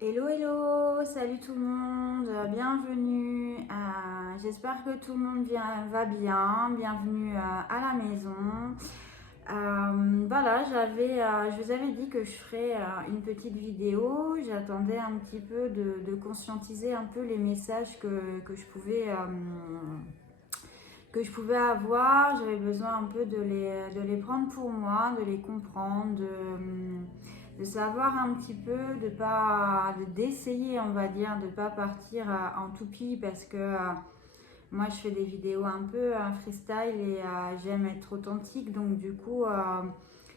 Hello, hello, salut tout le monde, bienvenue. J'espère que tout le monde va bien. Bienvenue à la maison. Voilà, je vous avais dit que je ferais une petite vidéo. J'attendais un petit peu de conscientiser un peu les messages que je pouvais avoir. J'avais besoin un peu de les prendre pour moi, de les comprendre, de savoir un petit peu, d'essayer, on va dire, de ne pas partir en toupie parce que moi je fais des vidéos un peu freestyle et j'aime être authentique. Donc du coup,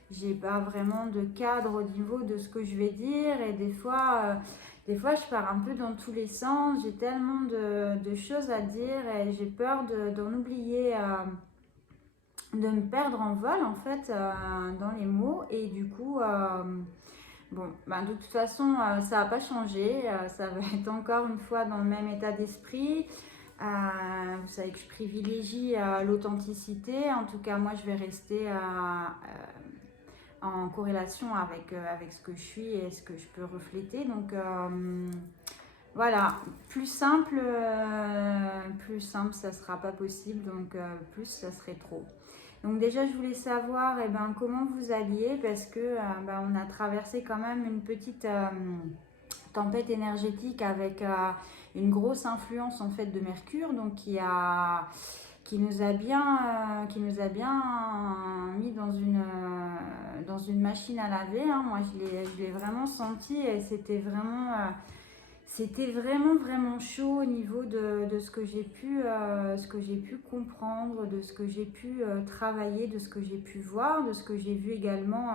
j'ai pas vraiment de cadre au niveau de ce que je vais dire et des fois je pars un peu dans tous les sens, j'ai tellement de choses à dire et j'ai peur d'en oublier, de me perdre en vol en fait dans les mots et du coup bon, ben, de toute façon ça va pas changer, ça va être encore une fois dans le même état d'esprit. Vous savez que je privilégie l'authenticité, en tout cas moi je vais rester en corrélation avec ce que je suis et ce que je peux refléter. Donc voilà, plus simple, ça sera pas possible, donc plus ça serait trop. Donc déjà, je voulais savoir comment vous alliez parce que on a traversé quand même une petite tempête énergétique avec une grosse influence en fait de Mercure, donc qui nous a bien mis dans une machine à laver, hein. Moi, je l'ai vraiment senti et c'était vraiment, vraiment chaud au niveau de ce que j'ai pu comprendre, de ce que j'ai pu travailler, de ce que j'ai pu voir, de ce que j'ai vu également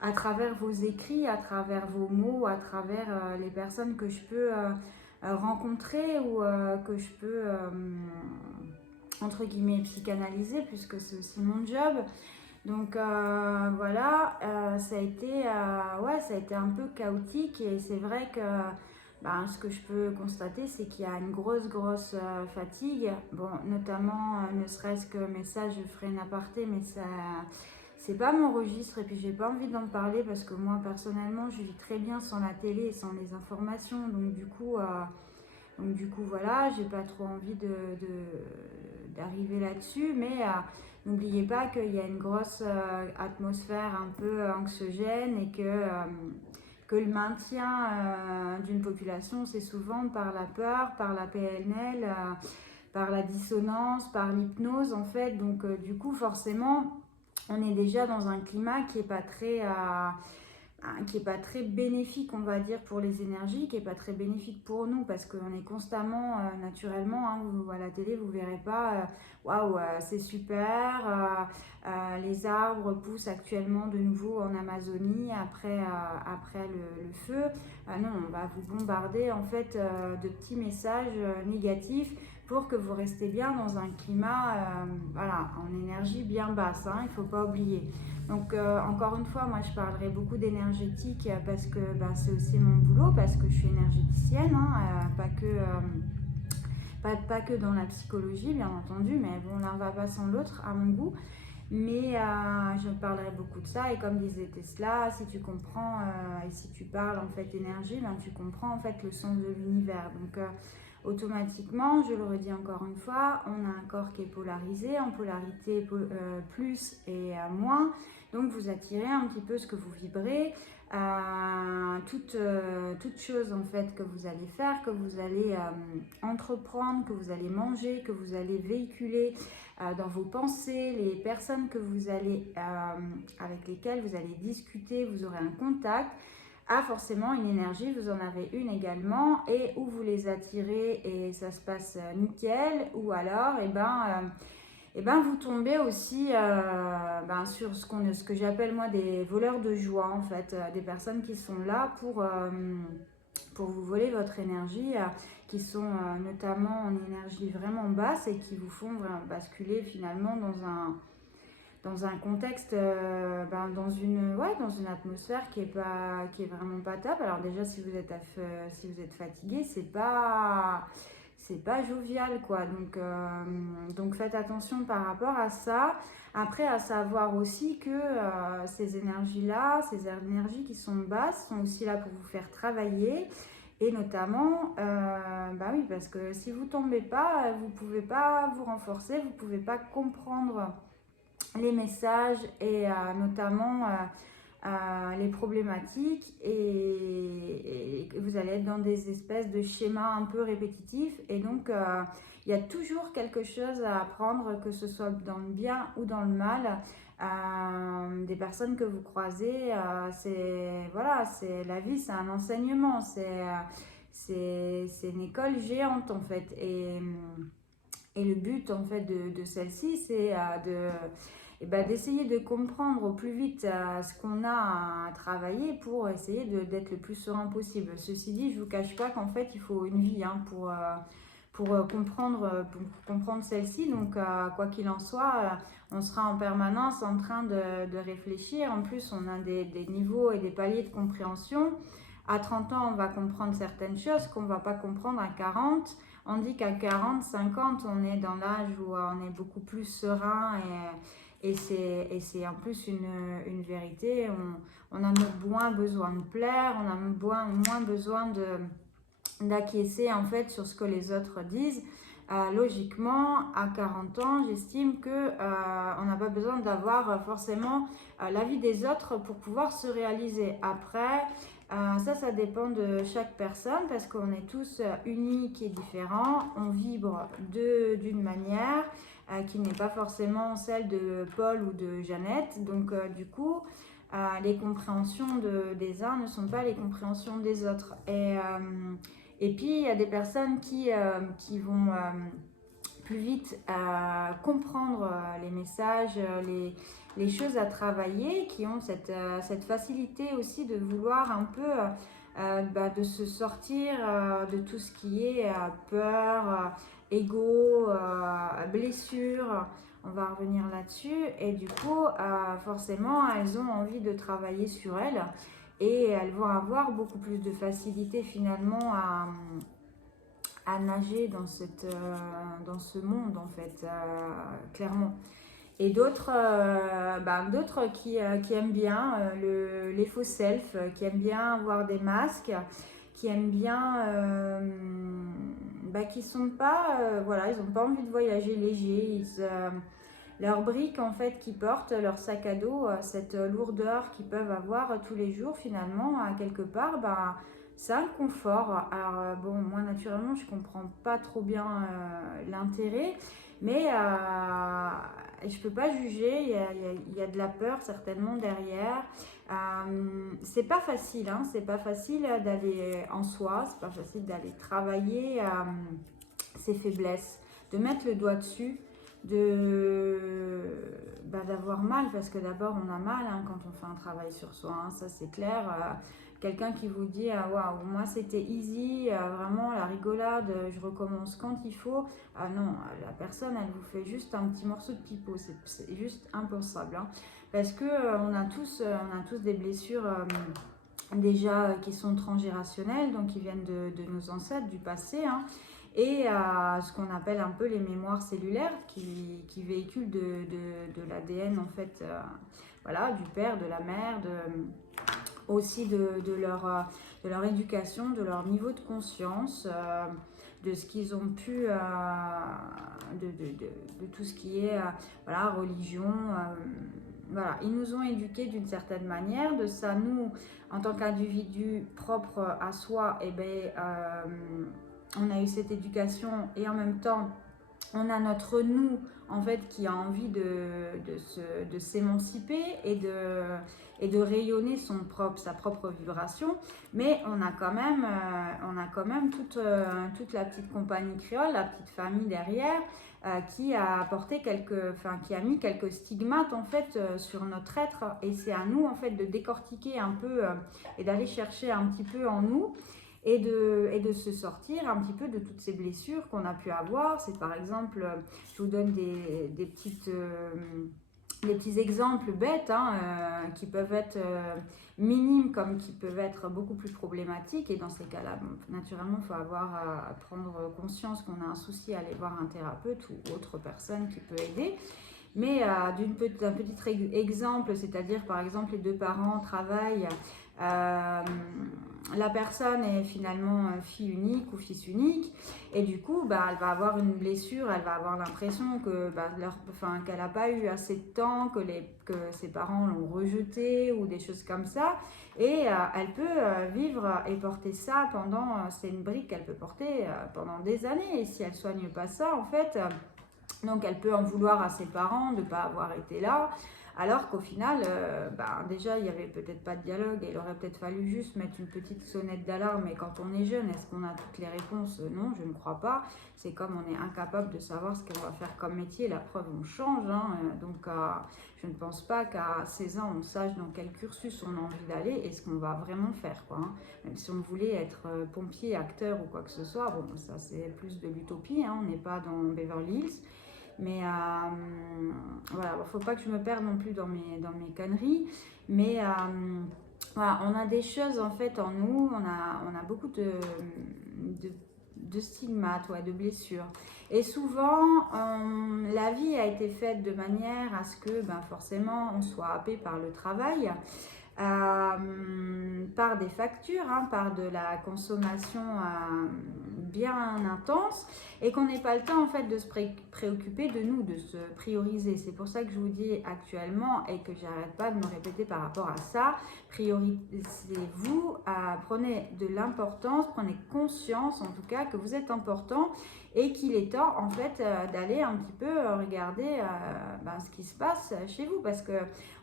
à travers vos écrits, à travers vos mots, à travers les personnes que je peux rencontrer ou que je peux entre guillemets psychanalyser puisque c'est aussi mon job. Donc voilà, ça a été un peu chaotique et c'est vrai que ce que je peux constater, c'est qu'il y a une grosse fatigue. Bon, notamment, ne serait-ce que, mais ça, je ferai une aparté, mais ça, c'est pas mon registre et puis j'ai pas envie d'en parler parce que moi, personnellement, je vis très bien sans la télé et sans les informations. Donc du coup voilà, j'ai pas trop envie d'arriver là-dessus, mais n'oubliez pas qu'il y a une grosse atmosphère un peu anxiogène et que le maintien d'une population, c'est souvent par la peur, par la PNL, par la dissonance, par l'hypnose en fait. Donc du coup forcément, on est déjà dans un climat qui est pas très bénéfique, on va dire, pour les énergies, qui est pas très bénéfique pour nous, parce qu'on est constamment, naturellement, hein, à la télé, vous verrez pas, waouh, c'est super, les arbres poussent actuellement de nouveau en Amazonie après le feu. Non, on va vous bombarder en fait de petits messages négatifs pour que vous restez bien dans un climat, voilà, en énergie bien basse, hein, il faut pas oublier. Donc encore une fois, moi je parlerai beaucoup d'énergétique parce que c'est aussi mon boulot, parce que je suis énergéticienne, hein, pas que dans la psychologie bien entendu, mais bon l'un va pas sans l'autre à mon goût. Mais je parlerai beaucoup de ça et comme disait Tesla, si tu comprends et si tu parles en fait énergie, tu comprends en fait le sens de l'univers. Donc automatiquement, je le redis encore une fois, on a un corps qui est polarisé, en polarité plus et moins. Donc vous attirez un petit peu ce que vous vibrez. Toute chose en fait que vous allez faire, que vous allez entreprendre, que vous allez manger, que vous allez véhiculer dans vos pensées, les personnes avec lesquelles vous allez discuter, vous aurez un contact, a forcément une énergie, vous en avez une également, et où vous les attirez et ça se passe nickel, ou alors vous tombez aussi sur ce que j'appelle moi des voleurs de joie en fait, des personnes qui sont là pour vous voler votre énergie, qui sont notamment en énergie vraiment basse et qui vous font basculer finalement dans un contexte, dans une atmosphère qui est vraiment pas top. Alors déjà si vous êtes fatigué, c'est pas jovial, quoi. Donc faites attention par rapport à ça. Après, à savoir aussi que ces énergies-là, ces énergies qui sont basses, sont aussi là pour vous faire travailler. Et notamment, bah oui, parce que si vous tombez pas, vous pouvez pas vous renforcer, vous pouvez pas comprendre les messages et notamment les problématiques et vous allez être dans des espèces de schémas un peu répétitifs et donc il y a toujours quelque chose à apprendre, que ce soit dans le bien ou dans le mal. Des personnes que vous croisez, c'est voilà, c'est la vie, c'est un enseignement, c'est une école géante en fait et le but en fait de celle-ci, c'est d'essayer de comprendre au plus vite ce qu'on a à travailler pour essayer d'être le plus serein possible. Ceci dit, je ne vous cache pas qu'en fait, il faut une vie pour comprendre celle-ci. Donc, quoi qu'il en soit, on sera en permanence en train de réfléchir. En plus, on a des niveaux et des paliers de compréhension. À 30 ans, on va comprendre certaines choses qu'on ne va pas comprendre à 40. On dit qu'à 40, 50, on est dans l'âge où on est beaucoup plus serein et c'est en plus une vérité. On a moins besoin de plaire, on a moins besoin d'acquiescer en fait sur ce que les autres disent. Logiquement, à 40 ans, j'estime que on n'a pas besoin d'avoir forcément l'avis des autres pour pouvoir se réaliser. Après, ça dépend de chaque personne parce qu'on est tous uniques et différents. On vibre d'une manière qui n'est pas forcément celle de Paul ou de Jeannette. Donc, du coup, les compréhensions des uns ne sont pas les compréhensions des autres. Et puis, il y a des personnes qui vont plus vite comprendre les messages, les choses à travailler, qui ont cette facilité aussi de vouloir un peu de se sortir de tout ce qui est peur, ego, blessure. On va revenir là-dessus. Et du coup, forcément, elles ont envie de travailler sur elles et elles vont avoir beaucoup plus de facilité finalement à nager dans ce monde en fait, clairement. Et d'autres qui aiment bien les faux self, qui aiment bien avoir des masques, qui aiment bien, qui sont pas, voilà, ils n'ont pas envie de voyager léger, leurs briques en fait qu'ils portent, leur sac à dos, cette lourdeur qu'ils peuvent avoir tous les jours finalement, à quelque part, c'est un confort. Alors bon, moi naturellement je comprends pas trop bien l'intérêt, mais je peux pas juger, il y a de la peur certainement derrière. C'est pas facile, hein, c'est pas facile d'aller en soi, c'est pas facile d'aller travailler ses faiblesses, de mettre le doigt dessus, d'avoir mal, parce que d'abord on a mal quand on fait un travail sur soi, hein, ça c'est clair. Quelqu'un qui vous dit waouh, moi c'était easy, vraiment la rigolade, je recommence quand il faut. Non, la personne elle vous fait juste un petit morceau de pipeau, c'est juste impensable, hein, parce que on a tous des blessures déjà qui sont transgénérationnelles, donc qui viennent de nos ancêtres, du passé, hein, et ce qu'on appelle un peu les mémoires cellulaires qui véhiculent de l'ADN en fait, voilà, du père, de la mère, aussi de leur éducation, de leur niveau de conscience, de ce qu'ils ont pu, de tout ce qui est voilà, religion. Voilà, ils nous ont éduqués d'une certaine manière. De ça, nous, en tant qu'individus propres à soi, on a eu cette éducation et en même temps, on a notre nous en fait qui a envie de s'émanciper et de rayonner sa propre vibration, mais on a quand même toute la petite compagnie créole, la petite famille derrière qui a apporté qui a mis quelques stigmates en fait sur notre être, et c'est à nous en fait de décortiquer un peu et d'aller chercher un petit peu en nous et de se sortir un petit peu de toutes ces blessures qu'on a pu avoir. C'est par exemple, je vous donne des petites des petits exemples bêtes hein, qui peuvent être minimes comme qui peuvent être beaucoup plus problématiques. Et dans ces cas-là, bon, naturellement, il faut avoir à prendre conscience qu'on a un souci à aller voir un thérapeute ou autre personne qui peut aider. Mais d'un petit exemple, c'est-à-dire par exemple les deux parents travaillent, la personne est finalement fille unique ou fils unique et du coup elle va avoir une blessure, elle va avoir l'impression que qu'elle n'a pas eu assez de temps, que ses parents l'ont rejetée ou des choses comme ça et elle peut vivre et porter ça pendant, c'est une brique qu'elle peut porter pendant des années et si elle ne soigne pas ça en fait... Donc elle peut en vouloir à ses parents de ne pas avoir été là, alors qu'au final, déjà il n'y avait peut-être pas de dialogue et il aurait peut-être fallu juste mettre une petite sonnette d'alarme. Et quand on est jeune, est-ce qu'on a toutes les réponses? Non, je ne crois pas. C'est comme on est incapable de savoir ce qu'on va faire comme métier, la preuve on change. Hein. Donc je ne pense pas qu'à 16 ans on sache dans quel cursus on a envie d'aller et ce qu'on va vraiment faire. Quoi, hein. Même si on voulait être pompier, acteur ou quoi que ce soit, bon ça c'est plus de l'utopie, hein. On n'est pas dans Beverly Hills. Mais voilà, il ne faut pas que je me perde non plus dans mes conneries. Mais voilà, on a des choses en fait en nous, on a beaucoup de stigmates, ouais, de blessures. Et souvent, la vie a été faite de manière à ce que forcément on soit happé par le travail. Par des factures, hein, par de la consommation bien intense et qu'on n'ait pas le temps en fait de se préoccuper de nous, de se prioriser. C'est pour ça que je vous dis actuellement et que j'arrête pas de me répéter par rapport à ça, priorisez-vous, prenez de l'importance, prenez conscience en tout cas que vous êtes important et qu'il est temps en fait d'aller un petit peu regarder ce qui se passe chez vous parce que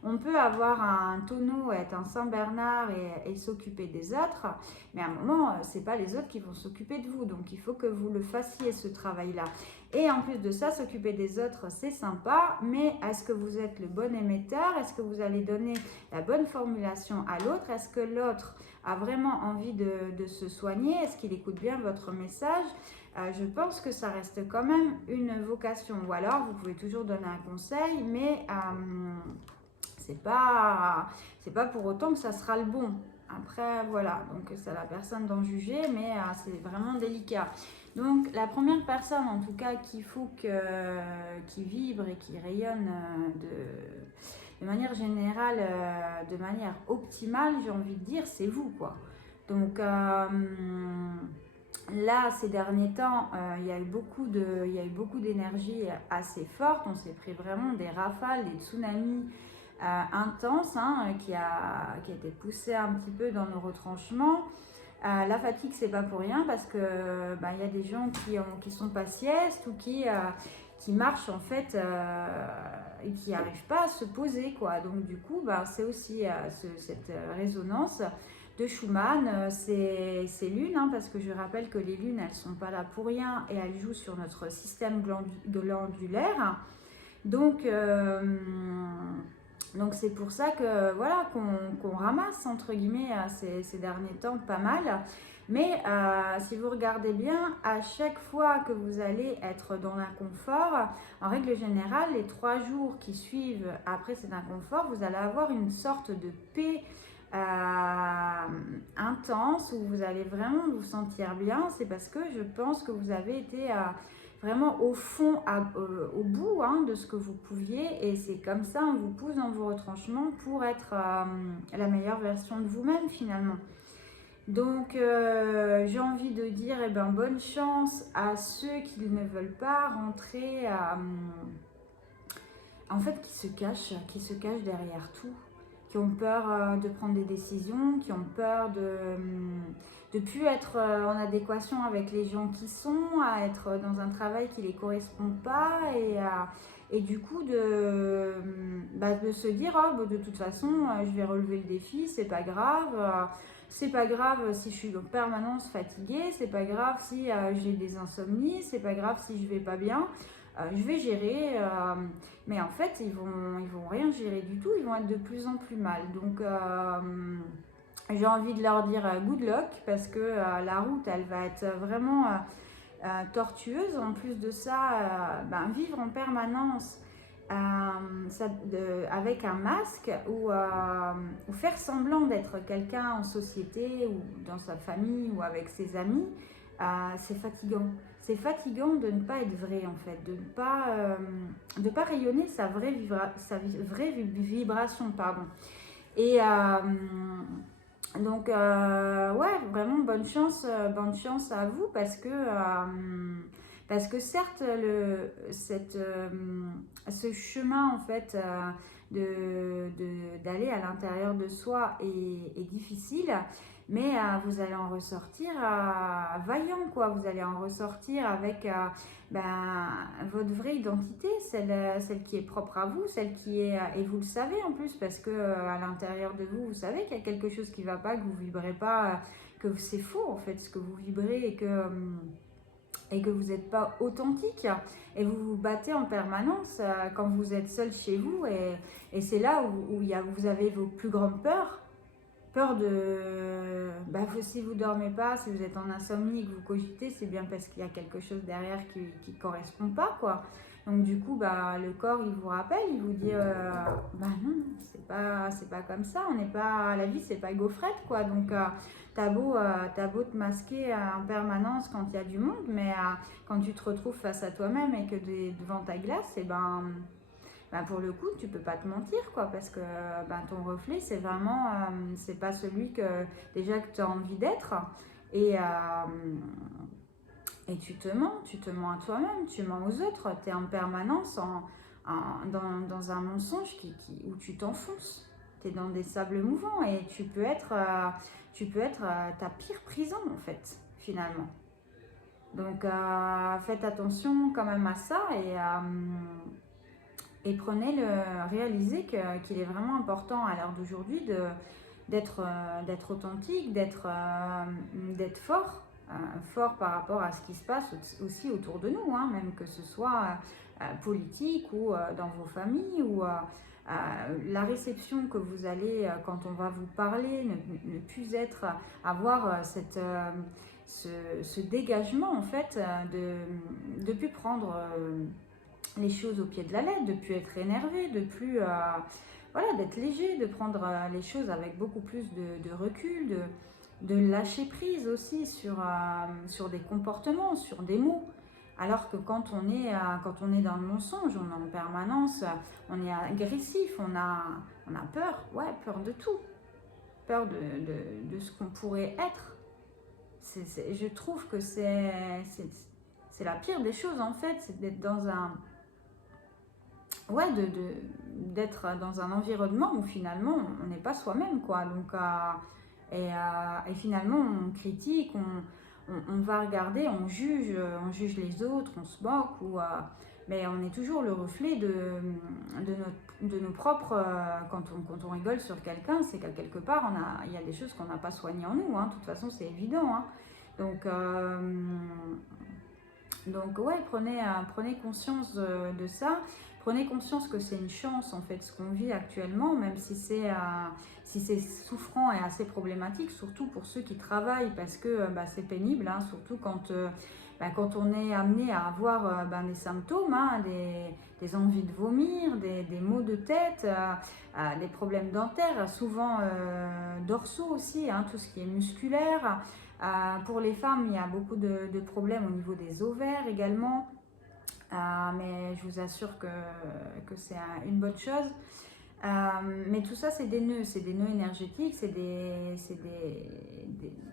on peut avoir un tonneau, être un Saint-Bernard et s'occuper des autres, mais à un moment, c'est pas les autres qui vont s'occuper de vous. Donc, il faut que vous le fassiez, ce travail-là. Et en plus de ça, s'occuper des autres, c'est sympa, mais est-ce que vous êtes le bon émetteur? Est-ce que vous allez donner la bonne formulation à l'autre? Est-ce que l'autre a vraiment envie de se soigner? Est-ce qu'il écoute bien votre message? Je pense que ça reste quand même une vocation. Ou alors, vous pouvez toujours donner un conseil, mais... c'est pas pour autant que ça sera le bon. Après, voilà, donc c'est à la personne d'en juger, mais c'est vraiment délicat. Donc, la première personne, en tout cas, qu'il faut qui vibre et qui rayonne de manière générale, de manière optimale, j'ai envie de dire, c'est vous, quoi. Donc, là, ces derniers temps, il y a eu beaucoup d'énergie assez forte. On s'est pris vraiment des rafales, des tsunamis intense hein, qui a été poussé un petit peu dans nos retranchements. La fatigue, c'est pas pour rien parce que y a des gens qui sont pas siestes ou qui marchent en fait et qui n'arrivent pas à se poser quoi. Donc du coup, c'est aussi cette résonance de Schumann, c'est lune, hein, parce que je rappelle que les lunes, elles sont pas là pour rien et elles jouent sur notre système glandulaire. Donc c'est pour ça que voilà qu'on ramasse entre guillemets ces derniers temps pas mal. Mais si vous regardez bien, à chaque fois que vous allez être dans l'inconfort, en règle générale, les 3 jours qui suivent après cet inconfort, vous allez avoir une sorte de paix intense où vous allez vraiment vous sentir bien. C'est parce que je pense que vous avez été vraiment au fond, au bout hein, de ce que vous pouviez et c'est comme ça, on vous pousse dans vos retranchements pour être la meilleure version de vous-même finalement. Donc j'ai envie de dire bonne chance à ceux qui ne veulent pas rentrer en fait qui se cachent derrière tout, qui ont peur de prendre des décisions, qui ont peur de plus être en adéquation avec les gens qui sont, à être dans un travail qui ne les correspond pas et du coup de se dire de toute façon je vais relever le défi, c'est pas grave. C'est pas grave si je suis en permanence fatiguée, c'est pas grave si j'ai des insomnies, c'est pas grave si je vais pas bien. Je vais gérer, mais en fait ils vont rien gérer du tout, ils vont être de plus en plus mal. Donc j'ai envie de leur dire good luck parce que la route elle va être vraiment tortueuse. En plus de ça, vivre en permanence avec un masque ou faire semblant d'être quelqu'un en société ou dans sa famille ou avec ses amis, c'est fatigant. C'est fatigant de ne pas être vrai en fait, de pas rayonner sa vraie vibration, pardon. Et donc, ouais, vraiment bonne chance à vous parce que certes, ce chemin en fait d'aller à l'intérieur de soi est difficile, mais vous allez en ressortir vaillant, quoi. Vous allez en ressortir avec ben, votre vraie identité, celle qui est propre à vous, celle qui est, et vous le savez en plus, parce que à l'intérieur de vous, vous savez qu'il y a quelque chose qui ne va pas, que vous ne vibrez pas, que c'est faux en fait, ce que vous vibrez et que vous n'êtes pas authentique et vous vous battez en permanence quand vous êtes seul chez vous et c'est là où vous avez vos plus grandes peur de si vous dormez pas, si vous êtes en insomnie et que vous cogitez, c'est bien parce qu'il y a quelque chose derrière qui correspond pas, quoi. Donc du coup le corps il vous rappelle, il vous dit non, c'est pas comme ça, on n'est pas, la vie c'est pas gaufrette, quoi. Donc t'as beau te masquer en permanence quand il y a du monde, mais quand tu te retrouves face à toi-même et que devant ta glace, et pour le coup, tu peux pas te mentir, quoi, parce que ton reflet, c'est vraiment, c'est pas celui que déjà que tu as envie d'être, et, et tu te mens à toi-même, tu mens aux autres, tu es en permanence dans un mensonge où tu t'enfonces, tu es dans des sables mouvants et tu peux être ta pire prison, en fait, finalement. Donc, faites attention quand même à ça et réalisez qu'il est vraiment important à l'heure d'aujourd'hui d'être authentique, d'être fort, fort par rapport à ce qui se passe aussi autour de nous, hein, même que ce soit politique ou dans vos familles ou la réception que vous allez quand on va vous parler ne plus avoir ce dégagement en fait de plus prendre les choses au pied de la lettre, de plus être énervé, de plus voilà, d'être léger, de prendre les choses avec beaucoup plus de recul, de lâcher prise aussi sur des comportements, sur des mots. Alors que quand on est dans le mensonge, on est en permanence, on est agressif, on a peur, ouais, peur de tout, peur de ce qu'on pourrait être. Je trouve que c'est la pire des choses en fait, c'est d'être dans d'être dans un environnement où finalement on n'est pas soi-même, quoi. Donc et finalement on critique, on va regarder, on juge les autres, on se moque mais on est toujours le reflet de nos propres quand on rigole sur quelqu'un, c'est qu'à quelque part il y a des choses qu'on n'a pas soignées en nous, hein. De toute façon c'est évident, hein. Donc ouais, prenez conscience de ça. Prenez conscience que c'est une chance en fait ce qu'on vit actuellement, même si c'est souffrant et assez problématique, surtout pour ceux qui travaillent parce que c'est pénible, hein, surtout quand on est amené à avoir des symptômes, hein, des envies de vomir, des maux de tête, des problèmes dentaires, souvent dorsaux aussi, hein, tout ce qui est musculaire. Pour les femmes, il y a beaucoup de problèmes au niveau des ovaires également. Mais je vous assure que c'est une bonne chose. Mais tout ça, c'est des nœuds énergétiques, c'est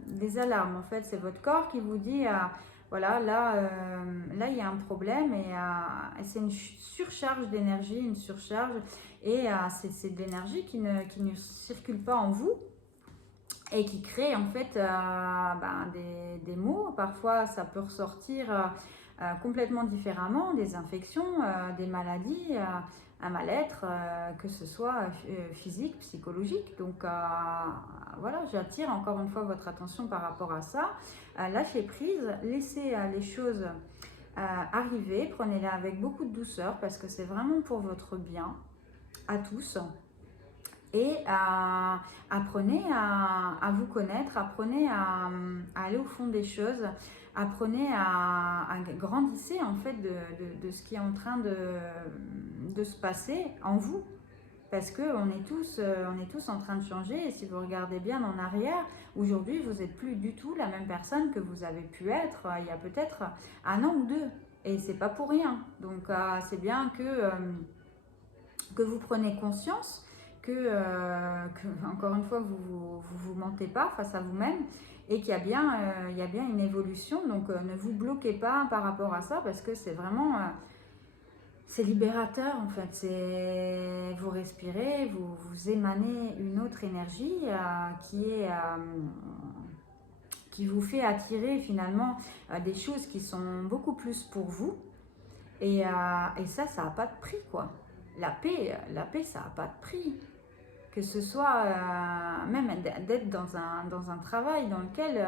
des alarmes. En fait, c'est votre corps qui vous dit, voilà, là, il y a un problème et c'est une surcharge d'énergie, une surcharge. Et c'est de l'énergie qui ne circule pas en vous et qui crée en fait des maux. Parfois, ça peut ressortir complètement différemment, des infections, des maladies, un mal-être, que ce soit physique, psychologique. Donc voilà, j'attire encore une fois votre attention par rapport à ça. Lâchez prise, laissez les choses arriver, prenez-les avec beaucoup de douceur parce que c'est vraiment pour votre bien à tous. Et apprenez à vous connaître, apprenez à aller au fond des choses, apprenez à grandissez en fait de ce qui est en train de se passer en vous. Parce qu'on on est tous en train de changer et si vous regardez bien en arrière, aujourd'hui vous n'êtes plus du tout la même personne que vous avez pu être il y a peut-être un an ou deux. Et c'est pas pour rien. Donc c'est bien que vous prenez conscience encore une fois, vous mentez pas face à vous-même et qu'il y a il y a bien une évolution. Donc ne vous bloquez pas par rapport à ça parce que c'est vraiment c'est libérateur en fait. C'est vous respirez, vous émanez une autre énergie qui vous fait attirer finalement des choses qui sont beaucoup plus pour vous. Et ça n'a pas de prix quoi. La paix, ça n'a pas de prix. Que ce soit même d'être dans un travail dans lequel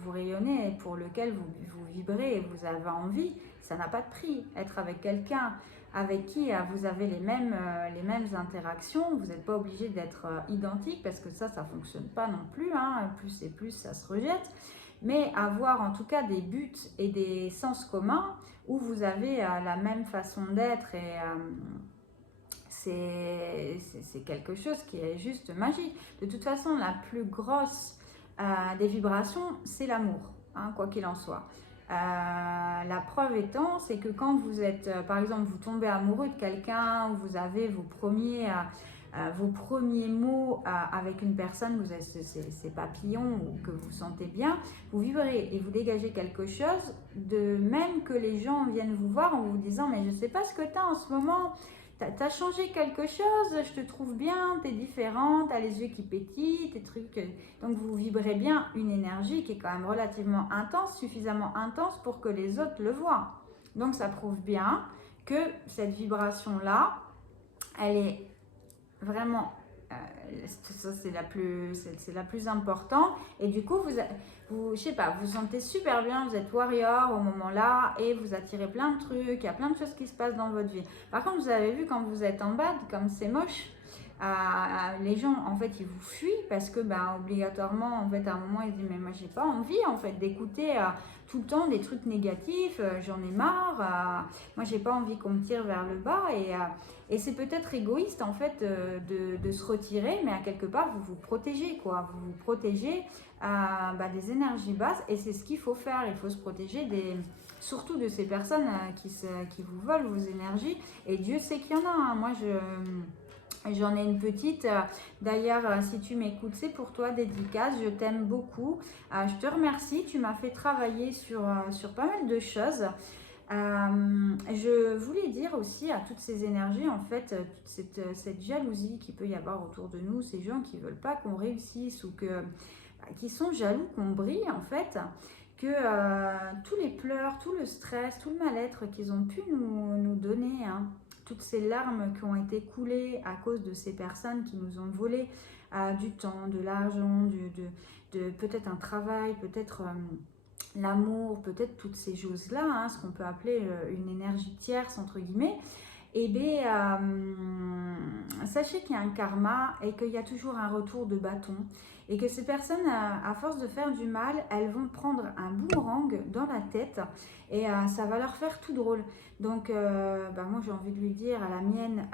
vous rayonnez, pour lequel vous vibrez et vous avez envie, ça n'a pas de prix. Être avec quelqu'un avec qui vous avez les mêmes interactions, vous n'êtes pas obligé d'être identique parce que ça ne fonctionne pas non plus, hein. Plus c'est plus, ça se rejette. Mais avoir en tout cas des buts et des sens communs où vous avez la même façon d'être et c'est quelque chose qui est juste magique. De toute façon, la plus grosse des vibrations, c'est l'amour, hein, quoi qu'il en soit. La preuve étant, c'est que quand vous êtes, par exemple, vous tombez amoureux de quelqu'un, vous avez vos premiers mots avec une personne, vous avez ces papillons ou que vous sentez bien, vous vibrez et vous dégagez quelque chose, de même que les gens viennent vous voir en vous disant « mais je ne sais pas ce que tu as en ce moment ». T'as changé quelque chose, je te trouve bien, t'es différente, t'as les yeux qui pétillent, tes trucs. Donc vous vibrez bien une énergie qui est quand même relativement intense, suffisamment intense pour que les autres le voient. Donc ça prouve bien que cette vibration-là, elle est vraiment, ça c'est la plus importante. Et du coup, je sais pas, vous sentez super bien, vous êtes warrior au moment là et vous attirez plein de trucs, il y a plein de choses qui se passent dans votre vie. Par contre, vous avez vu quand vous êtes en bad, comme c'est moche, les gens en fait ils vous fuient parce que obligatoirement en fait à un moment ils disent mais moi j'ai pas envie en fait d'écouter tout le temps des trucs négatifs, j'en ai marre, moi j'ai pas envie qu'on me tire vers le bas et c'est peut-être égoïste en fait de se retirer, mais à quelque part vous vous protégez quoi, vous vous protégez des énergies basses et c'est ce qu'il faut faire, il faut se protéger surtout de ces personnes qui vous volent vos énergies et Dieu sait qu'il y en a, hein. Moi j'en ai une petite, d'ailleurs si tu m'écoutes c'est pour toi, dédicace, je t'aime beaucoup, je te remercie, tu m'as fait travailler sur pas mal de choses. Je voulais dire aussi à toutes ces énergies, en fait, cette jalousie qu'il peut y avoir autour de nous, ces gens qui ne veulent pas qu'on réussisse ou qui sont jaloux qu'on brille, en fait, que tous les pleurs, tout le stress, tout le mal-être qu'ils ont pu nous donner, hein, toutes ces larmes qui ont été coulées à cause de ces personnes qui nous ont volé du temps, de l'argent, de peut-être un travail, peut-être l'amour, peut-être toutes ces choses-là, hein, ce qu'on peut appeler une énergie tierce, entre guillemets, et bien, sachez qu'il y a un karma et qu'il y a toujours un retour de bâton et que ces personnes, à force de faire du mal, elles vont prendre un boomerang dans la tête et ça va leur faire tout drôle. Donc, moi, j'ai envie de lui dire à la mienne,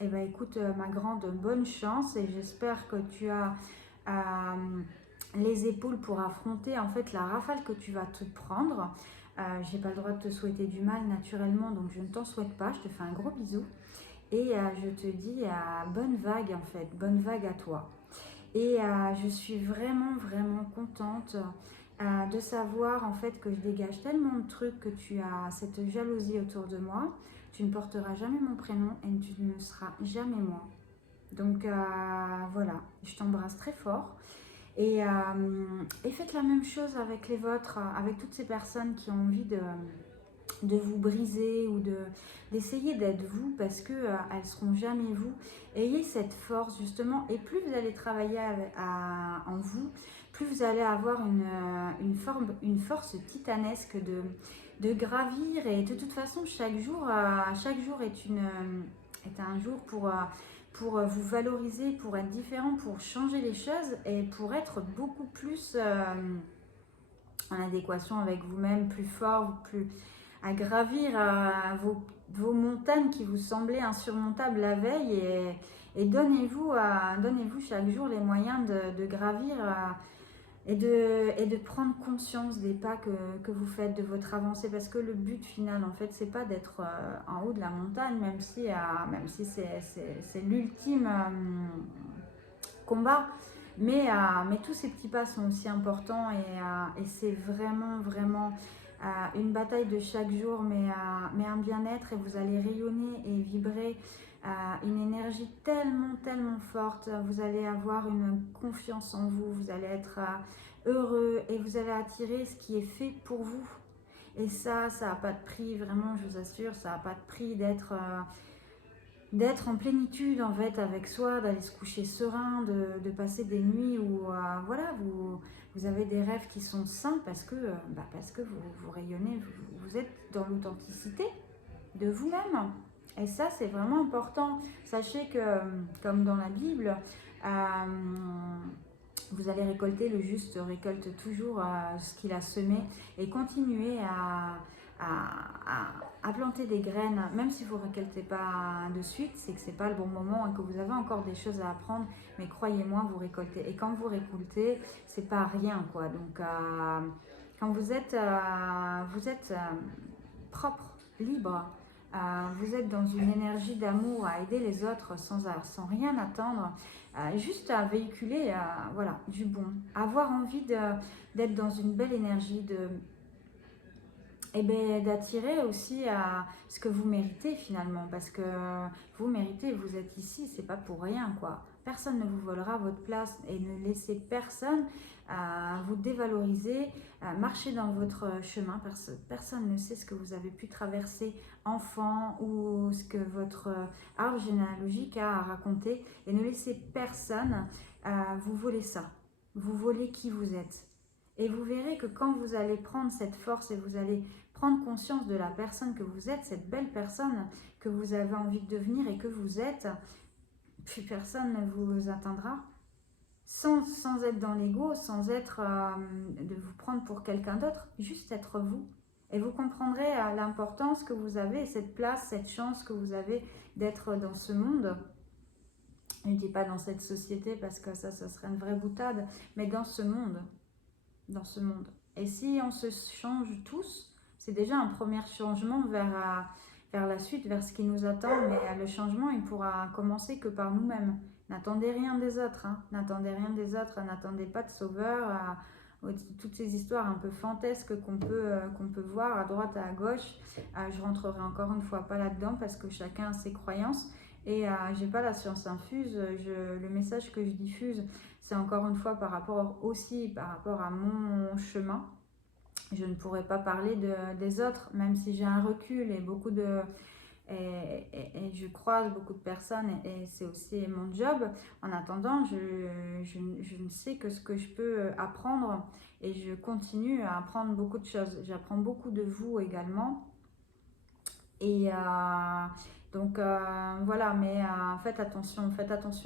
écoute, ma grande, bonne chance et j'espère que tu as les épaules pour affronter en fait la rafale que tu vas te prendre. J'ai pas le droit de te souhaiter du mal naturellement, donc je ne t'en souhaite pas. Je te fais un gros bisou et je te dis bonne vague en fait, bonne vague à toi. Et je suis vraiment contente de savoir en fait que je dégage tellement de trucs, que tu as cette jalousie autour de moi. Tu ne porteras jamais mon prénom et tu ne seras jamais moi. Donc voilà, je t'embrasse très fort. Et faites la même chose avec les vôtres, avec toutes ces personnes qui ont envie de vous briser ou d'essayer d'être vous parce qu'elles ne seront jamais vous. Ayez cette force justement et plus vous allez travailler en vous, plus vous allez avoir une force titanesque de gravir et de toute façon chaque jour est un jour pour vous valoriser, pour être différent, pour changer les choses et pour être beaucoup plus en adéquation avec vous-même, plus fort, plus à gravir vos montagnes qui vous semblaient insurmontables la veille et donnez-vous chaque jour les moyens de gravir et de prendre conscience des pas que vous faites, de votre avancée, parce que le but final en fait c'est pas d'être en haut de la montagne, même si c'est l'ultime combat, mais tous ces petits pas sont aussi importants et c'est vraiment une bataille de chaque jour, mais un bien-être, et vous allez rayonner et vibrer une énergie tellement forte. Vous allez avoir une confiance en vous, vous allez être heureux et vous allez attirer ce qui est fait pour vous. Et ça n'a pas de prix, vraiment, je vous assure, ça n'a pas de prix d'être en plénitude en fait avec soi, d'aller se coucher serein, de passer des nuits où voilà, vous avez des rêves qui sont sains parce que vous rayonnez, vous êtes dans l'authenticité de vous-même. Et ça, c'est vraiment important. Sachez que, comme dans la Bible, vous allez récolter, le juste récolte toujours ce qu'il a semé, et continuer à planter des graines, même si vous ne récoltez pas de suite, c'est que ce n'est pas le bon moment et que vous avez encore des choses à apprendre, mais croyez-moi, vous récoltez. Et quand vous récoltez, c'est pas rien, quoi. Donc, quand vous êtes propre, libre, vous êtes dans une énergie d'amour à aider les autres sans rien attendre, juste à véhiculer voilà, du bon, avoir envie d'être dans une belle énergie, d'attirer aussi à ce que vous méritez finalement, parce que vous méritez, vous êtes ici, c'est pas pour rien, quoi. Personne ne vous volera votre place, et ne laissez personne vous dévaloriser, marcher dans votre chemin. Personne ne sait ce que vous avez pu traverser enfant, ou ce que votre arbre généalogique a raconté, et ne laissez personne vous voler ça. Vous voler qui vous êtes. Et vous verrez que quand vous allez prendre cette force et vous allez prendre conscience de la personne que vous êtes, cette belle personne que vous avez envie de devenir et que vous êtes, plus personne ne vous atteindra. Sans être dans l'ego, sans être de vous prendre pour quelqu'un d'autre, juste être vous. Et vous comprendrez l'importance que vous avez, cette place, cette chance que vous avez d'être dans ce monde. Je ne dis pas dans cette société parce que ça serait une vraie boutade, mais dans ce monde. Dans ce monde. Et si on se change tous, c'est déjà un premier changement vers la suite, vers ce qui nous attend, mais le changement, il pourra commencer que par nous-mêmes. N'attendez rien des autres, hein. N'attendez rien des autres, n'attendez pas de sauveur, toutes ces histoires un peu fantasques qu'on peut voir à droite, à gauche. Je rentrerai encore une fois pas là-dedans parce que chacun a ses croyances. Et j'ai pas la science infuse, le message que je diffuse, c'est encore une fois par rapport à mon chemin. Je ne pourrais pas parler des autres, même si j'ai un recul et et je croise beaucoup de personnes, et c'est aussi mon job. En attendant, je ne sais que ce que je peux apprendre, et je continue à apprendre beaucoup de choses. J'apprends beaucoup de vous également. Et donc voilà, mais faites attention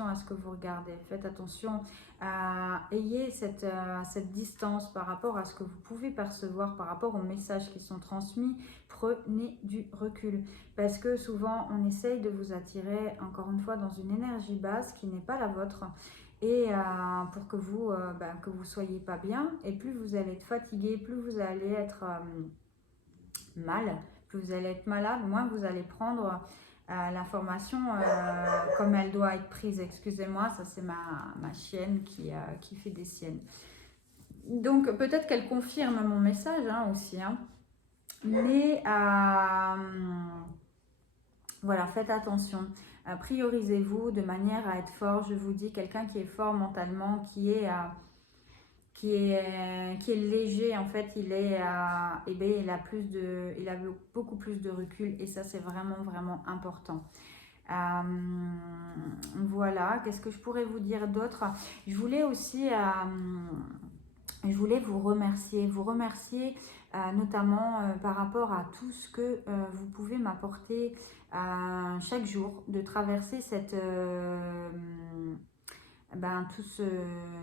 à ce que vous regardez, faites attention, ayez cette distance par rapport à ce que vous pouvez percevoir, par rapport aux messages qui sont transmis. Prenez du recul, parce que souvent on essaye de vous attirer, encore une fois, dans une énergie basse qui n'est pas la vôtre, et pour que vous soyez pas bien. Et plus vous allez être fatigué, plus vous allez être mal, plus vous allez être malade, moins vous allez prendre l'information comme elle doit être prise. Excusez-moi, ça c'est ma chienne qui fait des siennes. Donc peut-être qu'elle confirme mon message aussi. Hein. Mais voilà, faites attention. Priorisez-vous de manière à être fort. Je vous dis, quelqu'un qui est fort mentalement, qui est léger, en fait, il a beaucoup plus de recul, et ça c'est vraiment important. Voilà, qu'est-ce que je pourrais vous dire d'autre? Je voulais aussi vous remercier notamment par rapport à tout ce que vous pouvez m'apporter chaque jour, de traverser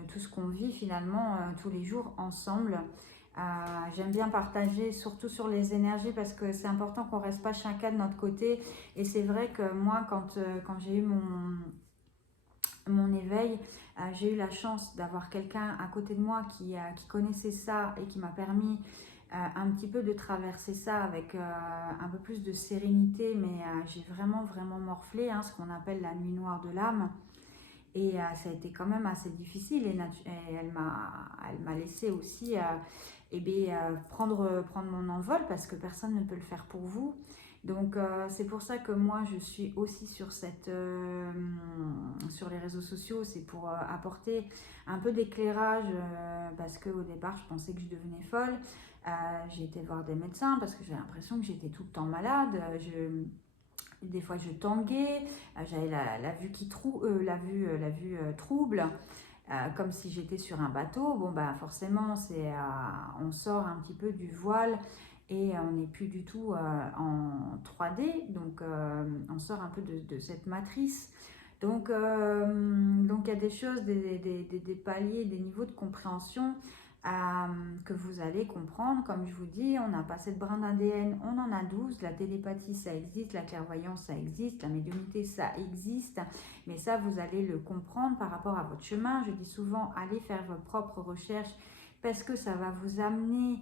tout ce qu'on vit finalement tous les jours ensemble. J'aime bien partager surtout sur les énergies parce que c'est important qu'on reste pas chacun de notre côté. Et c'est vrai que moi, quand j'ai eu mon éveil, j'ai eu la chance d'avoir quelqu'un à côté de moi qui connaissait ça et qui m'a permis un petit peu de traverser ça avec un peu plus de sérénité, mais j'ai vraiment vraiment morflé, hein, ce qu'on appelle la nuit noire de l'âme. Et ça a été quand même assez difficile et elle m'a laissé aussi prendre mon envol parce que personne ne peut le faire pour vous. Donc c'est pour ça que moi je suis aussi sur les réseaux sociaux, c'est pour apporter un peu d'éclairage parce qu'au départ je pensais que je devenais folle. J'ai été voir des médecins parce que j'avais l'impression que j'étais tout le temps malade. Des fois je tanguais, j'avais la vue la vue trouble, comme si j'étais sur un bateau. Bon bah forcément on sort un petit peu du voile et on n'est plus du tout en 3D, donc on sort un peu de cette matrice. Donc il y a des choses, des paliers, des niveaux de compréhension que vous allez comprendre. Comme je vous dis, on n'a pas cette brin d'ADN, on en a 12. La télépathie, ça existe, la clairvoyance, ça existe, la médiumnité, ça existe. Mais ça, vous allez le comprendre par rapport à votre chemin. Je dis souvent, allez faire vos propres recherches parce que ça va vous amener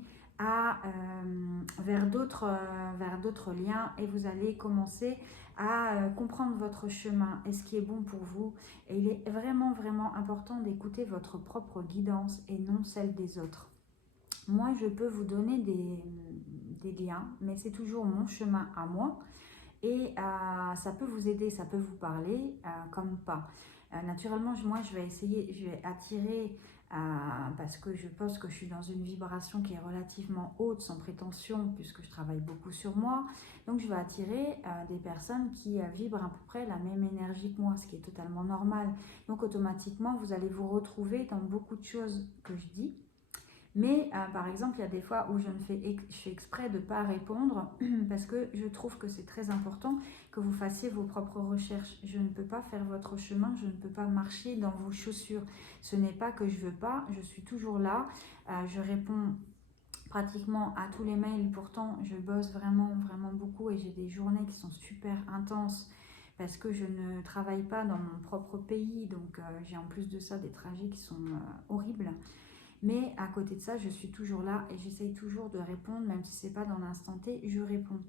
vers d'autres liens et vous allez commencer à comprendre votre chemin et ce qui est bon pour vous. Et il est vraiment vraiment important d'écouter votre propre guidance et non celle des autres. Moi je peux vous donner des liens, mais c'est toujours mon chemin à moi et ça peut vous aider, ça peut vous parler comme pas. Naturellement, moi je vais attirer parce que je pense que je suis dans une vibration qui est relativement haute, sans prétention, puisque je travaille beaucoup sur moi. Donc je vais attirer des personnes qui vibrent à peu près la même énergie que moi, ce qui est totalement normal. Donc automatiquement, vous allez vous retrouver dans beaucoup de choses que je dis. Mais par exemple, il y a des fois où je fais exprès de ne pas répondre parce que je trouve que c'est très important que vous fassiez vos propres recherches. Je ne peux pas faire votre chemin, je ne peux pas marcher dans vos chaussures. Ce n'est pas que je ne veux pas, je suis toujours là. Je réponds pratiquement à tous les mails, pourtant je bosse vraiment, vraiment beaucoup et j'ai des journées qui sont super intenses parce que je ne travaille pas dans mon propre pays. Donc j'ai en plus de ça des trajets qui sont horribles. Mais à côté de ça, je suis toujours là et j'essaye toujours de répondre, même si ce n'est pas dans l'instant T, je réponds.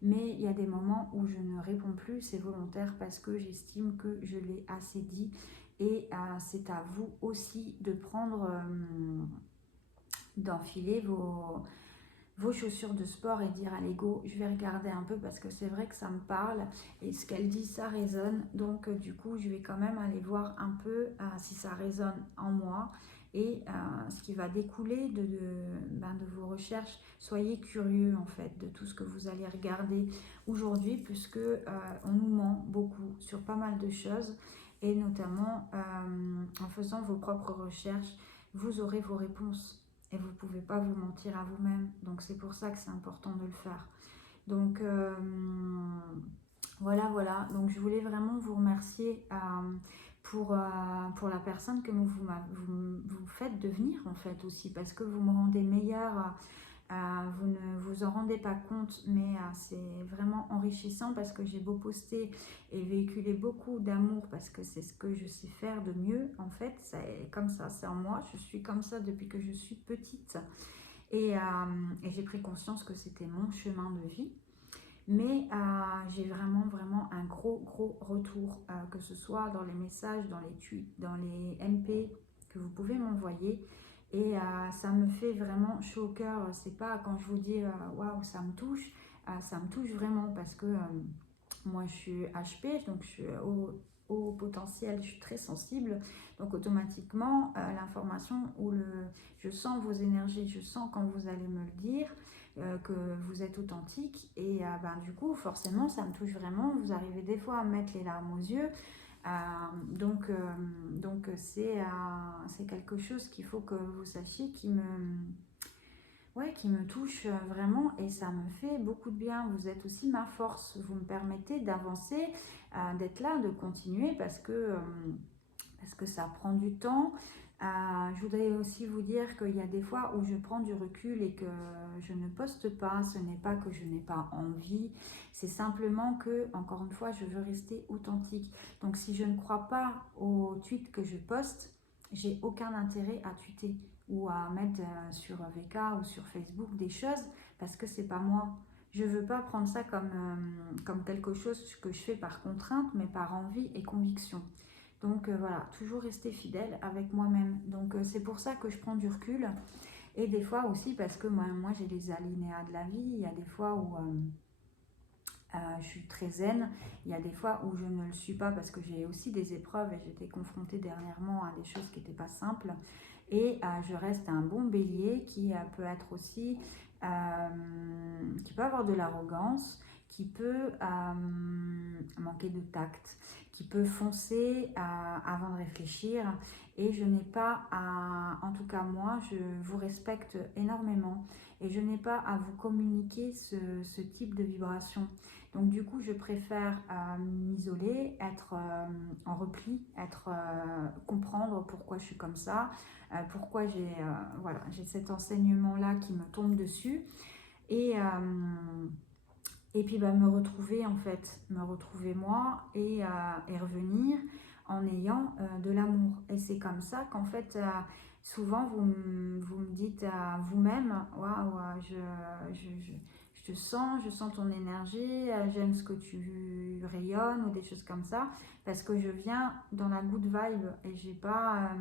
Mais il y a des moments où je ne réponds plus, c'est volontaire parce que j'estime que je l'ai assez dit. Et c'est à vous aussi de d'enfiler vos chaussures de sport et dire allez go, je vais regarder un peu parce que c'est vrai que ça me parle et ce qu'elle dit ça résonne. Donc du coup, je vais quand même aller voir un peu si ça résonne en moi. Et ce qui va découler de vos recherches, soyez curieux en fait de tout ce que vous allez regarder aujourd'hui, puisque on nous ment beaucoup sur pas mal de choses, et notamment en faisant vos propres recherches, vous aurez vos réponses et vous ne pouvez pas vous mentir à vous-même. Donc c'est pour ça que c'est important de le faire. Donc voilà. Donc je voulais vraiment vous remercier pour la personne que vous faites devenir en fait aussi, parce que vous me rendez meilleure. Vous ne vous en rendez pas compte, mais c'est vraiment enrichissant parce que j'ai beau poster et véhiculer beaucoup d'amour parce que c'est ce que je sais faire de mieux. En fait, c'est comme ça, c'est en moi. Je suis comme ça depuis que je suis petite et j'ai pris conscience que c'était mon chemin de vie. Mais j'ai vraiment vraiment un gros retour, que ce soit dans les messages, dans les tweets, dans les MP que vous pouvez m'envoyer. Et ça me fait vraiment chaud au cœur. C'est pas quand je vous dis waouh, ça me touche vraiment parce que moi je suis HP, donc je suis au potentiel, je suis très sensible. Donc automatiquement, l'information je sens vos énergies, je sens quand vous allez me le dire. Que vous êtes authentique et du coup forcément ça me touche vraiment. Vous arrivez des fois à me mettre les larmes aux yeux, donc c'est quelque chose qu'il faut que vous sachiez ouais, qui me touche vraiment et ça me fait beaucoup de bien. Vous êtes aussi ma force. Vous me permettez d'avancer, d'être là, de continuer parce que ça prend du temps. Je voudrais aussi vous dire qu'il y a des fois où je prends du recul et que je ne poste pas. Ce n'est pas que je n'ai pas envie, c'est simplement que, encore une fois, je veux rester authentique. Donc si je ne crois pas aux tweets que je poste, j'ai aucun intérêt à tweeter ou à mettre sur VK ou sur Facebook des choses parce que c'est pas moi. Je veux pas prendre ça comme quelque chose que je fais par contrainte, mais par envie et conviction. Donc voilà, toujours rester fidèle avec moi-même. Donc c'est pour ça que je prends du recul. Et des fois aussi parce que moi j'ai les alinéas de la vie. Il y a des fois où je suis très zen. Il y a des fois où je ne le suis pas parce que j'ai aussi des épreuves et j'étais confrontée dernièrement à des choses qui n'étaient pas simples. Et je reste un bon bélier qui peut être aussi, qui peut avoir de l'arrogance, qui peut manquer de tact, qui peut foncer avant de réfléchir. Et je n'ai pas en tout cas moi, je vous respecte énormément et je n'ai pas à vous communiquer ce type de vibration. Donc du coup, je préfère m'isoler, être en repli, comprendre pourquoi je suis comme ça, pourquoi j'ai cet enseignement-là qui me tombe dessus. Et, et puis me retrouver en fait, me retrouver moi et revenir en ayant de l'amour. Et c'est comme ça qu'en fait, souvent vous me dites à vous-même, waouh, je te sens, je sens ton énergie, j'aime ce que tu rayonnes ou des choses comme ça, parce que je viens dans la good vibe et j'ai pas,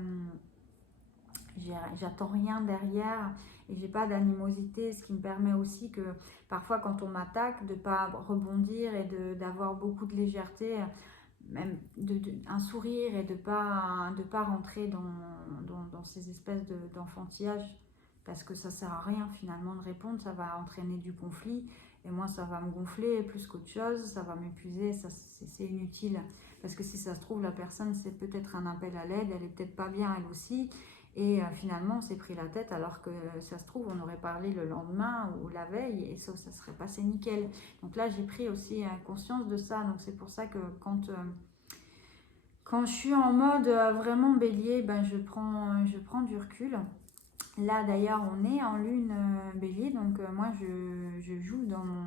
j'attends rien derrière et j'ai pas d'animosité, ce qui me permet aussi que parfois quand on m'attaque de pas rebondir et d'avoir beaucoup de légèreté, même un sourire et de pas rentrer dans ces espèces d'enfantillage parce que ça sert à rien finalement de répondre, ça va entraîner du conflit et moi ça va me gonfler plus qu'autre chose, ça va m'épuiser, c'est inutile parce que si ça se trouve la personne c'est peut-être un appel à l'aide, elle est peut-être pas bien elle aussi et finalement on s'est pris la tête alors que ça se trouve on aurait parlé le lendemain ou la veille et ça serait passé nickel. Donc là j'ai pris aussi conscience de ça, donc c'est pour ça que quand je suis en mode vraiment bélier, je prends du recul. Là d'ailleurs on est en lune bélier, donc moi je joue dans mon...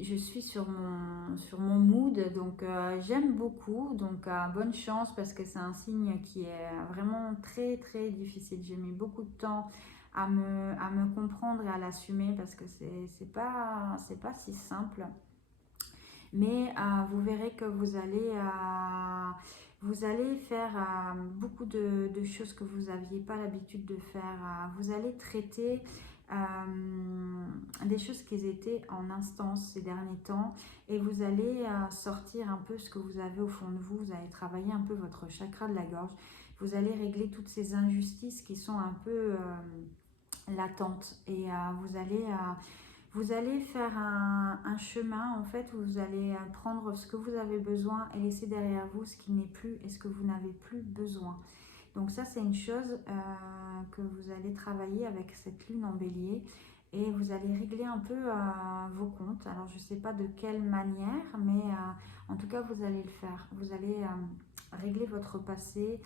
Je suis sur mon mood, donc j'aime beaucoup, donc bonne chance parce que c'est un signe qui est vraiment très très difficile. J'ai mis beaucoup de temps à me comprendre et à l'assumer parce que c'est pas si simple. Mais vous verrez que vous allez faire beaucoup de choses que vous n'aviez pas l'habitude de faire. Vous allez traiter des choses qui étaient en instance ces derniers temps et vous allez sortir un peu ce que vous avez au fond de vous. Vous allez travailler un peu votre chakra de la gorge. Vous allez régler toutes ces injustices qui sont un peu latentes et vous allez faire un chemin en fait où vous allez prendre ce que vous avez besoin et laisser derrière vous ce qui n'est plus et ce que vous n'avez plus besoin. Donc ça c'est une chose que vous allez travailler avec cette lune en bélier et vous allez régler un peu vos comptes. Alors je ne sais pas de quelle manière mais en tout cas vous allez le faire. Vous allez régler votre passé.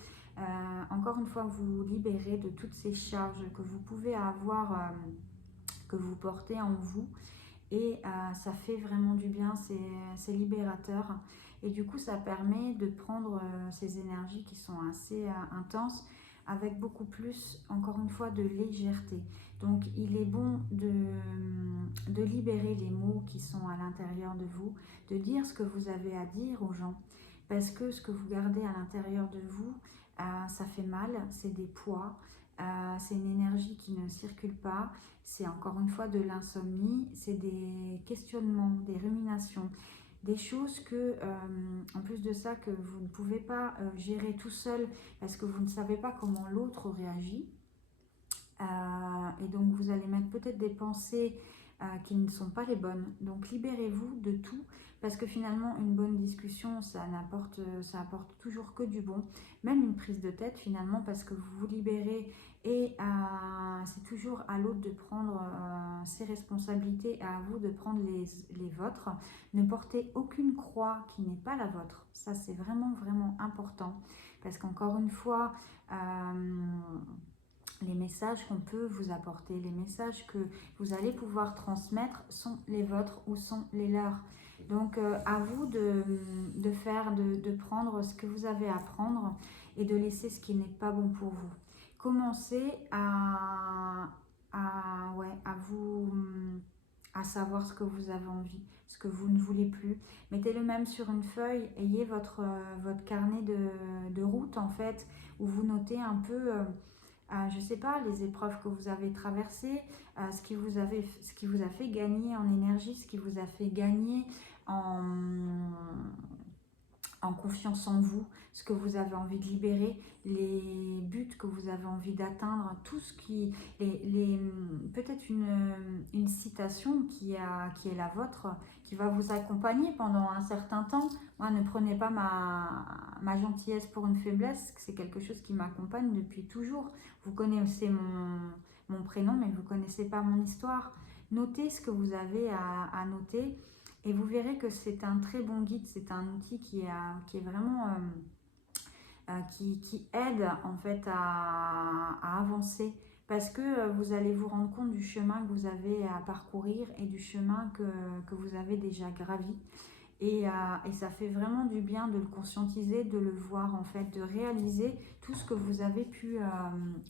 Encore une fois vous libérer de toutes ces charges que vous pouvez avoir que vous portez en vous et ça fait vraiment du bien, c'est libérateur et du coup ça permet de prendre ces énergies qui sont assez intenses avec beaucoup plus, encore une fois, de légèreté. Donc il est bon de libérer les mots qui sont à l'intérieur de vous, de dire ce que vous avez à dire aux gens parce que ce que vous gardez à l'intérieur de vous, ça fait mal, c'est des poids, c'est une énergie qui ne circule pas. C'est encore une fois de l'insomnie, c'est des questionnements, des ruminations, des choses que, en plus de ça, que vous ne pouvez pas gérer tout seul parce que vous ne savez pas comment l'autre réagit. Et donc vous allez mettre peut-être des pensées qui ne sont pas les bonnes. Donc libérez-vous de tout, parce que finalement une bonne discussion, ça apporte toujours que du bon, même une prise de tête finalement, parce que vous vous libérez et c'est toujours à l'autre de prendre ses responsabilités, à vous de prendre les vôtres. Ne portez aucune croix qui n'est pas la vôtre. Ça, c'est vraiment, vraiment important. Parce qu'encore une fois, les messages qu'on peut vous apporter, les messages que vous allez pouvoir transmettre sont les vôtres ou sont les leurs. Donc, à vous de prendre ce que vous avez à prendre et de laisser ce qui n'est pas bon pour vous. Commencez à savoir ce que vous avez envie, ce que vous ne voulez plus. Mettez-le même sur une feuille, ayez votre carnet de route en fait, où vous notez un peu, je ne sais pas, les épreuves que vous avez traversées, ce qui vous a fait gagner en énergie, ce qui vous a fait gagner en confiance en vous, ce que vous avez envie de libérer, les buts que vous avez envie d'atteindre, tout ce qui, peut-être une citation qui est la vôtre, qui va vous accompagner pendant un certain temps. Moi, ne prenez pas ma gentillesse pour une faiblesse, c'est quelque chose qui m'accompagne depuis toujours. Vous connaissez mon prénom, mais vous ne connaissez pas mon histoire. Notez ce que vous avez à noter. Et vous verrez que c'est un très bon guide, c'est un outil qui est vraiment qui aide en fait à avancer, parce que vous allez vous rendre compte du chemin que vous avez à parcourir et du chemin que vous avez déjà gravi. Et ça fait vraiment du bien de le conscientiser, de le voir en fait, de réaliser tout ce que vous avez pu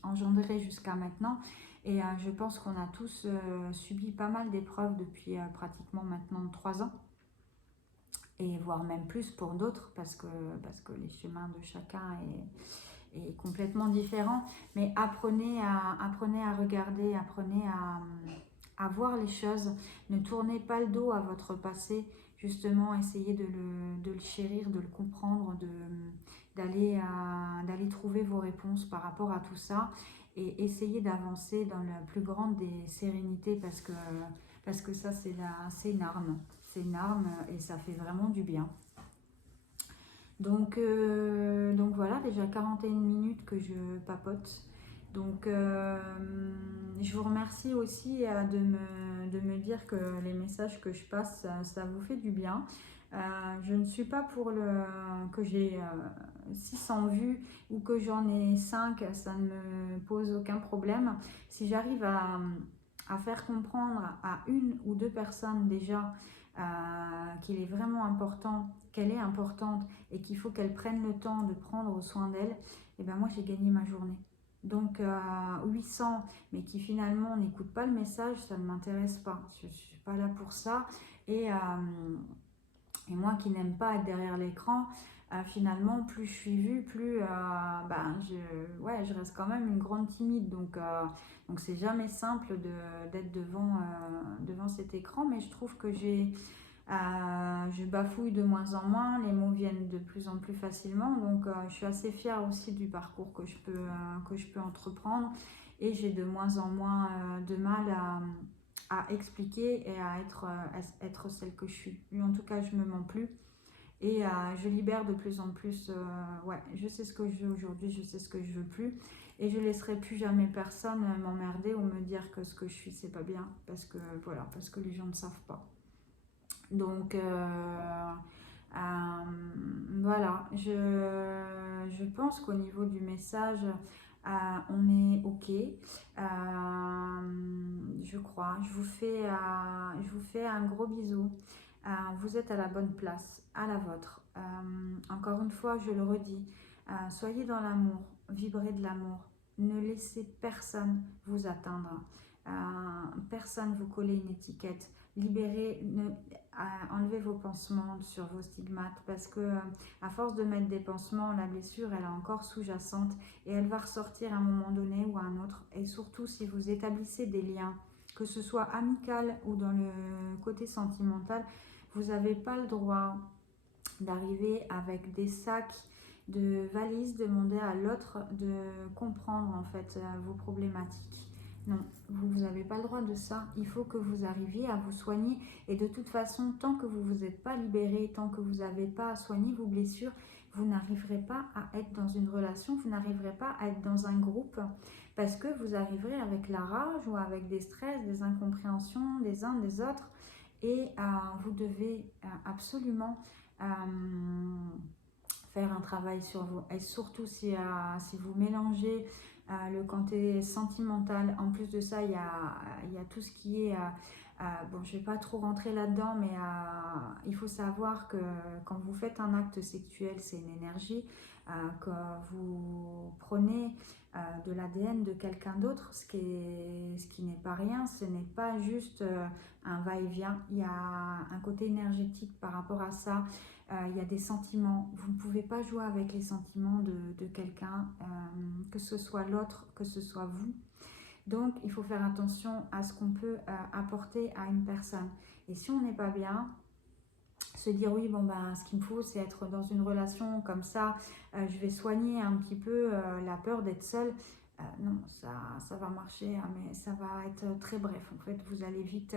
engendrer jusqu'à maintenant. Et je pense qu'on a tous subi pas mal d'épreuves depuis pratiquement maintenant 3 ans. Et voire même plus pour d'autres, parce que les chemins de chacun est complètement différent. Mais apprenez à regarder, apprenez à voir les choses. Ne tournez pas le dos à votre passé. Justement, essayez de le chérir, de le comprendre, d'aller trouver vos réponses par rapport à tout ça, et essayer d'avancer dans la plus grande des sérénités, parce que ça, c'est une arme. C'est une arme et ça fait vraiment du bien. Donc voilà, déjà 41 minutes que je papote. Donc je vous remercie aussi de me dire que les messages que je passe, ça vous fait du bien. Je ne suis pas pour que j'ai 600 vues ou que j'en ai 5, ça ne me pose aucun problème. Si j'arrive à faire comprendre à une ou deux personnes déjà qu'il est vraiment important, qu'elle est importante et qu'il faut qu'elle prenne le temps de prendre soin d'elle, et ben moi j'ai gagné ma journée. Donc 800, mais qui finalement n'écoutent pas le message, ça ne m'intéresse pas. Je ne suis pas là pour ça. Et moi qui n'aime pas être derrière l'écran, finalement, plus je suis vue, plus je reste quand même une grande timide. Donc c'est jamais simple d'être devant cet écran, mais je trouve que je bafouille de moins en moins, les mots viennent de plus en plus facilement. Donc je suis assez fière aussi du parcours que je peux entreprendre, et j'ai de moins en moins de mal à expliquer et à être celle que je suis. En tout cas, je me mens plus. Et je libère de plus en plus, je sais ce que je veux aujourd'hui, je sais ce que je veux plus, et je laisserai plus jamais personne m'emmerder ou me dire que ce que je suis c'est pas bien, parce que les gens ne savent pas. Donc voilà, je pense qu'au niveau du message, on est ok. Je crois, je vous fais un gros bisou. Vous êtes à la bonne place, à la vôtre. Encore une fois, je le redis, soyez dans l'amour, vibrez de l'amour. Ne laissez personne vous atteindre, personne vous coller une étiquette. Libérez, enlevez vos pansements sur vos stigmates, parce que à force de mettre des pansements, la blessure elle est encore sous-jacente et elle va ressortir à un moment donné ou à un autre. Et surtout si vous établissez des liens, que ce soit amical ou dans le côté sentimental, vous n'avez pas le droit d'arriver avec des sacs de valises, demander à l'autre de comprendre en fait vos problématiques. Non, vous n'avez pas le droit de ça. Il faut que vous arriviez à vous soigner. Et de toute façon, tant que vous ne vous êtes pas libéré, tant que vous n'avez pas soigné vos blessures, vous n'arriverez pas à être dans une relation, vous n'arriverez pas à être dans un groupe. Parce que vous arriverez avec la rage ou avec des stress, des incompréhensions des uns des autres. Et vous devez absolument faire un travail sur vous. Et surtout si vous mélangez le côté sentimental, en plus de ça, il y a tout ce qui est... bon, je ne vais pas trop rentrer là-dedans, mais il faut savoir que quand vous faites un acte sexuel, c'est une énergie, que vous prenez de l'ADN de quelqu'un d'autre, ce qui n'est pas rien, ce n'est pas juste un va-et-vient, il y a un côté énergétique par rapport à ça. Il y a des sentiments, vous ne pouvez pas jouer avec les sentiments de quelqu'un, que ce soit l'autre, que ce soit vous. Donc il faut faire attention à ce qu'on peut apporter à une personne. Et si on n'est pas bien, se dire oui, bon ben ce qu'il me faut c'est être dans une relation comme ça, je vais soigner un petit peu la peur d'être seule. Non, ça va marcher, hein, mais ça va être très bref. En fait, vous allez vite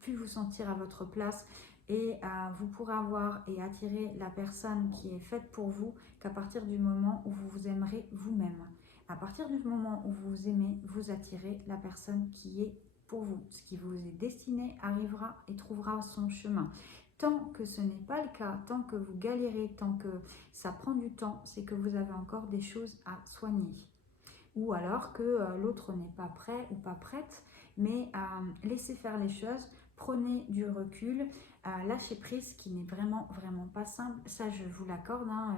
plus vous sentir à votre place. Et vous pourrez avoir et attirer la personne qui est faite pour vous qu'à partir du moment où vous vous aimerez vous-même. À partir du moment où vous vous aimez, vous attirez la personne qui est pour vous. Ce qui vous est destiné arrivera et trouvera son chemin. Tant que ce n'est pas le cas, tant que vous galérez, tant que ça prend du temps, c'est que vous avez encore des choses à soigner. Ou alors que l'autre n'est pas prêt ou pas prête, mais laissez faire les choses, prenez du recul, lâchez prise, qui n'est vraiment pas simple. Ça, je vous l'accorde, hein,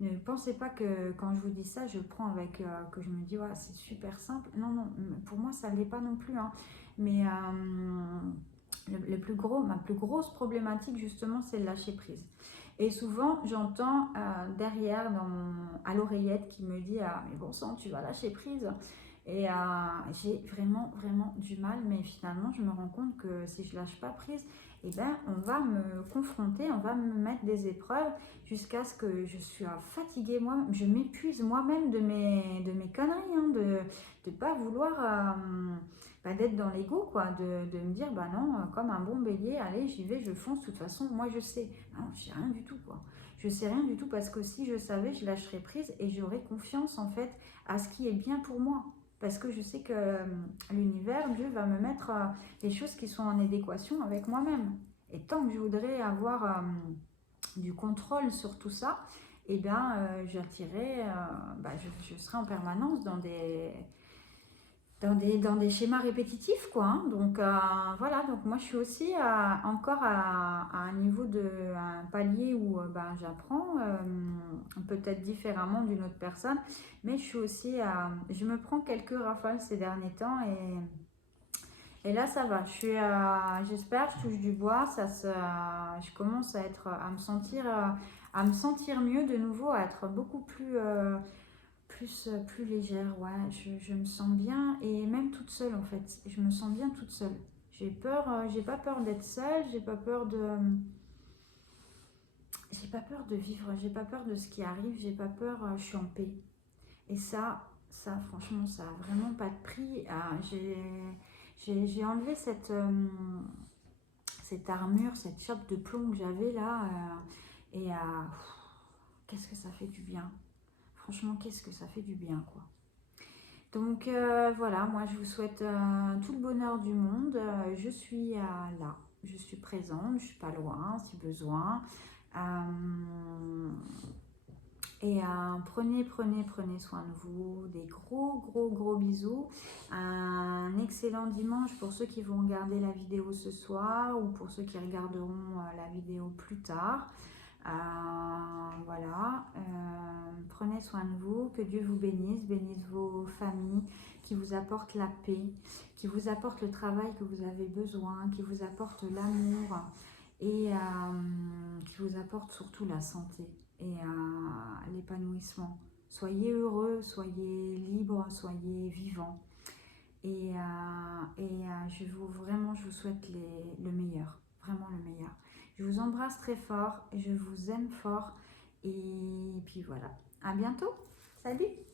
ne pensez pas que quand je vous dis ça, je prends avec que je me dis ouais, c'est super simple. Non, non, pour moi ça ne l'est pas non plus, hein. Mais ma plus grosse problématique justement, c'est le lâcher prise. Et souvent, j'entends derrière, à l'oreillette, qui me dit ah, mais bon sang, tu vas lâcher prise. Et j'ai vraiment du mal, mais finalement, je me rends compte que si je lâche pas prise, eh ben, on va me confronter, on va me mettre des épreuves jusqu'à ce que je sois fatiguée, moi, je m'épuise moi-même de mes conneries, hein, de ne pas vouloir... d'être dans l'ego, quoi, de me dire, bah non, comme un bon bélier, allez, j'y vais, je fonce, de toute façon, moi je sais. Non, je sais rien du tout, quoi. Je sais rien du tout parce que si je savais, je lâcherais prise et j'aurais confiance, en fait, à ce qui est bien pour moi. Parce que je sais que l'univers, Dieu va me mettre les choses qui sont en adéquation avec moi-même. Et tant que je voudrais avoir du contrôle sur tout ça, eh bien, j'attirerai, je serai en permanence dans des schémas répétitifs, quoi, hein. Donc voilà, donc moi je suis aussi encore à un niveau un palier où j'apprends peut-être différemment d'une autre personne, mais je suis aussi je me prends quelques rafales ces derniers temps et là ça va, j'espère, je touche du bois, je commence à me sentir mieux de nouveau, à être beaucoup plus légère, ouais, je me sens bien et même toute seule en fait, je me sens bien toute seule. J'ai pas peur d'être seule, j'ai pas peur de vivre, j'ai pas peur de ce qui arrive, j'ai pas peur, je suis en paix. Et ça franchement, ça a vraiment pas de prix. J'ai enlevé cette armure, cette chape de plomb que j'avais là, et qu'est-ce que ça fait du bien. Franchement, qu'est-ce que ça fait du bien, quoi. Donc voilà, moi je vous souhaite tout le bonheur du monde. Je suis là, je suis présente, je suis pas loin si besoin. Et prenez soin de vous. Des gros bisous. Un excellent dimanche pour ceux qui vont regarder la vidéo ce soir ou pour ceux qui regarderont la vidéo plus tard. Voilà, prenez soin de vous, que Dieu vous bénisse vos familles, qui vous apporte la paix, qui vous apporte le travail que vous avez besoin, qui vous apporte l'amour et qui vous apporte surtout la santé et l'épanouissement. Soyez heureux, soyez libre, soyez vivant et je vous souhaite le meilleur, vraiment le meilleur. Je vous embrasse très fort, je vous aime fort et puis voilà. À bientôt. Salut!